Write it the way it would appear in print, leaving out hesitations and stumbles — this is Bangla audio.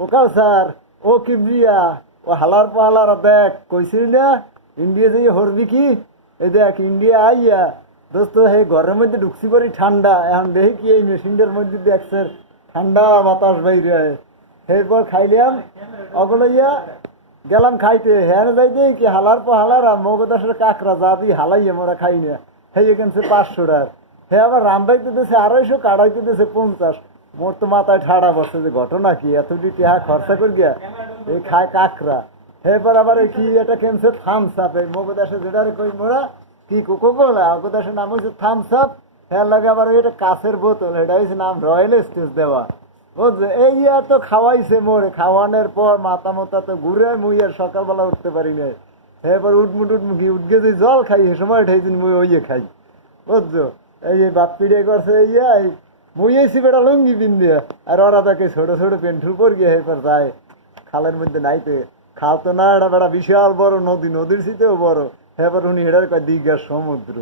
ও কাউসার, ও কিবরিয়া, ও হালার পাহালার দেখ কইছিলি না ইন্ডিয়া যাই হরবি কি? এই দেখ ইন্ডিয়া আইয়া দোস্ত হে ঘরের মধ্যে ঢুকছি করি ঠান্ডা, এখন দেখি কি এই মেশিনটার মধ্যে দেখছে ঠান্ডা বাতাস বাইরে। এরপর খাইলাম অগলাইয়া গেলাম খাইতে, হ্যাঁ যাইতে কি হালার পাহালার আর মগদাসের কাকরা যা দিয়ে হালাইয়া মোরা খাই না, হে এখানছে 500 টাকা। হ্যাঁ আবার রান্দাইতে দিয়েছে 250, কাড়াইতে দিয়েছে 50। মোর তো মাথায় ঠাড়া বসছে যে ঘটনা কি, এতটি টাকা খরচা করে গিয়া এই খায় কাকরা। এরপর আবার কি এটা কেনছে থামস আপ, এই মগদাসে যেটারে কই মোরা কি কোকোকোলা, মগদাসের নাম হচ্ছে থামস আপ। হ্যাঁ লাগে আবার এটা কাছের বোতল, এটা হচ্ছে নাম রয়্যাল স্টেজ দেওয়া। বুঝছে এই তো খাওয়াইছে মোরে, খাওয়ানোর পর মাথা মাথা তো ঘুরে মুই আর সকালবেলা উঠতে পারি না। এরপর উঠমুখি উঠগে যে জল খাই সে সময় উঠেছি মুই ওইয়ে খাই। বুঝছো এই যে বাপ পিড়ে করছে এই মুই এসি বেটা লুঙ্গি পিন দিয়ে, আর ওরা তাকে ছোট ছোট পেন্টুল পর গিয়ে এরপর যায় খালের মধ্যে নাইতে। খাল তো না, এটা বেটা বিশাল বড় নদী, নদীর শীতেও বড়। এরপর উনি এটার কয় দীঘার সমুদ্র।